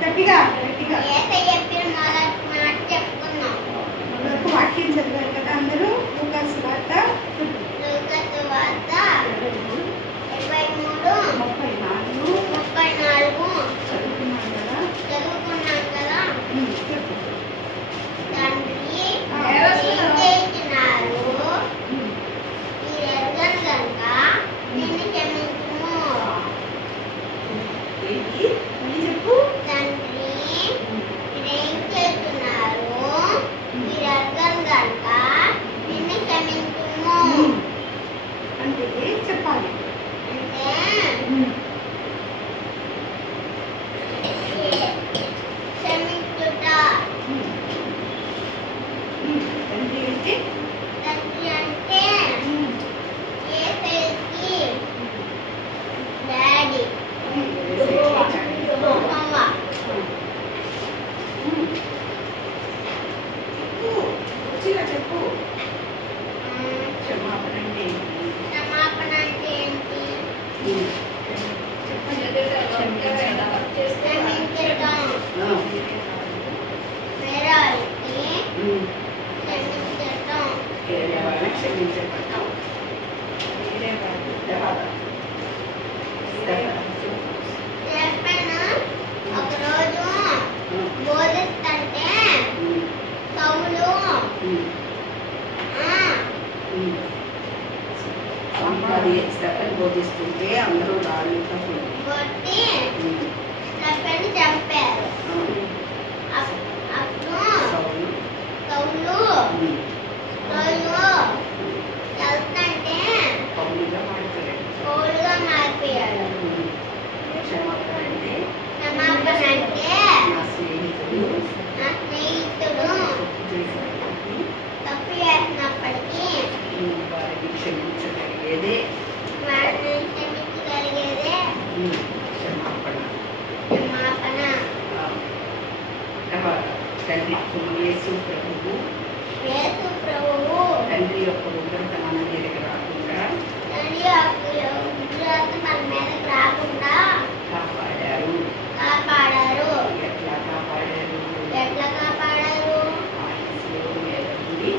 గట్టిగా వాక్యం చదివారు కదా అందరూ. లూకాసు వార్త 23:34 చదువుకున్నాం కదా. చెప్పు. తండ్రి ఏం చేస్తున్నారు మీరు ఎరగను కనుక నిన్ను క్షమించుము. చెప్పు. తండ్రి మీరేం చేస్తున్నారు మీరు ఎరగను కనుక నిన్ను క్షమించుము అంటే చెప్పాలి. అంటే క్షమించుట. తండ్రి అంటే తండ్రి అంటే యేసయ్యకి డాడీ. అమ్మ చెప్పు. క్షమాపణ అంటే ఏంటి? క్షమాపణ అంటే ఏంటి? క్షమించటం. వేరే వాళ్ళకి క్షమించటం. వేరే వాళ్ళని క్షమించటం. చెప్పాను ఒకరోజు బోధిస్తుంటే సౌలు స్టెఫెన్ బోధిస్తుంటే అందరూ రాళ్ళతో కొట్టి స్టెఫెన్ చంపారు. అప్పుడు సౌలు వెళ్తుంటే పౌలుగా మారిపోయాడు. క్షమాపణ అంటే క్షమాపణ అంటే నా స్నేహితుడు నా స్నేహితుడు తప్పు చేసినప్పటికీ వారిని క్షమించగలిగేదే వారిని క్షమించగలిగేదే క్షమాపణ. క్షమాపణ. తండ్రి యేసు ప్రభువు యేసు ప్రభువు తండ్రి యొక్క ఉగ్రత మన మీదకి రాకుండా తండ్రి యొక్క ఉగ్రత మన మీదకి రాకుండా కాపాడారు. ఎట్లా కాపాడారు? ఆయన శిలువ మీద ఉండి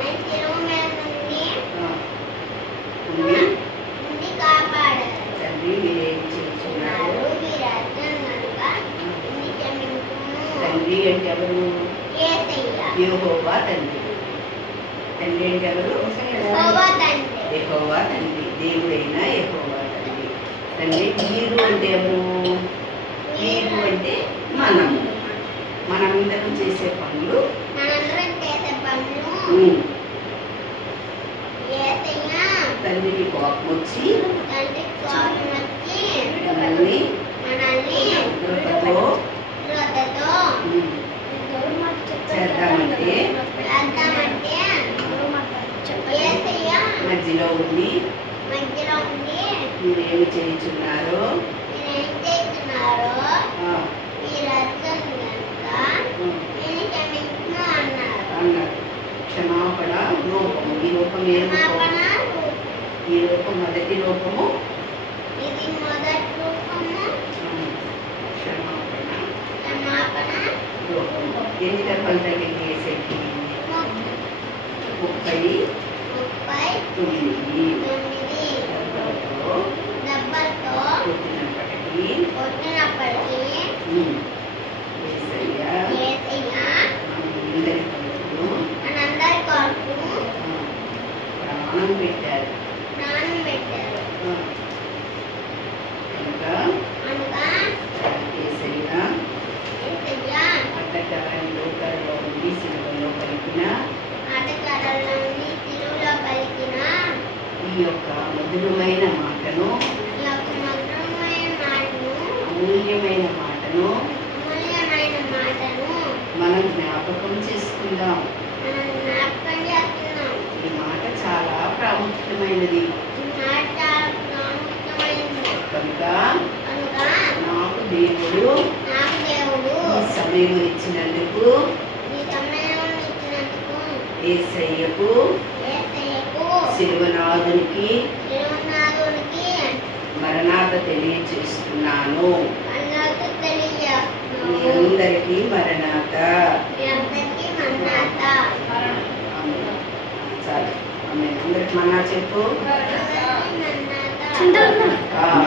ఆయన శిలువ మీద నుండి కాపాడారు. తండ్రి మీరేం చేస్తున్నారు? మీరు అర్థం కనుక ఇన్ని క్షమించుము. తండ్రి అంటే ఎవరు? యేసయ్య. యెహోవా తండ్రి. తండ్రి అంటే ఎవరు? యెహోవా తండ్రి. యెహోవా తండ్రి. దేవుడైన యెహోవా తండ్రి. తండ్రి మీరు అంటే ఎవరు? మీరు అంటే మనము. మనందరం చేసే పనులు మనందరం చేసే పనులు యేసయ్య తండ్రికి కోపం వచ్చి తండ్రి కోపం వచ్చి మనల్ని ఉగ్రతతో చేద్దామంటే యేసయ్య మధ్యలో ఉండి మధ్యలో ఉండి మీరేమి చేయించున్నారో మీరేం చేస్తున్నారో మీరు అర్థం కనుక నేను క్షమించును అన్నారు. అన్నారు. క్షమాపణ రూపము. ఈ రూపం ఏ క్షమాపణ రూపం? ఈ రూపం మొదటి రూపము ఇది మొదటి రూపము. క్షమాపణ రూపము. ఎన్ని దెబ్బలు తగిలి వేసేటి? 39 దెబ్బలతో కొట్టినప్పటికీ యేసయ్య మనందరి కొరకు ప్రాణం పెట్టారు. కనుక యేసయ్య అడ్డకరలో ఉండి సిలువలో పలికిన ఈ యొక్క మధురమైన మాటను అమూల్యమైన మాటను మనం జ్ఞాపకం చేసుకుందాం. ఈ మాట చాలా ప్రాముఖ్యమైనది. కనుక నాకు దేవుడు ఈ సమయం ఇచ్చినందుకు యేసయ్యకు శిలువనాథునికి మరణాత తెలియచేస్తున్నాను. అన్నాక తెలియజేస్తున్నాను. మీ అందరికీ మరణాత. మీ అందరికీ మన్నాత. ఆమేన్. చాలు. ఆమేన్. అందరికి మన్నా చెప్పు. అందరికీ మన్నాత. ఆ.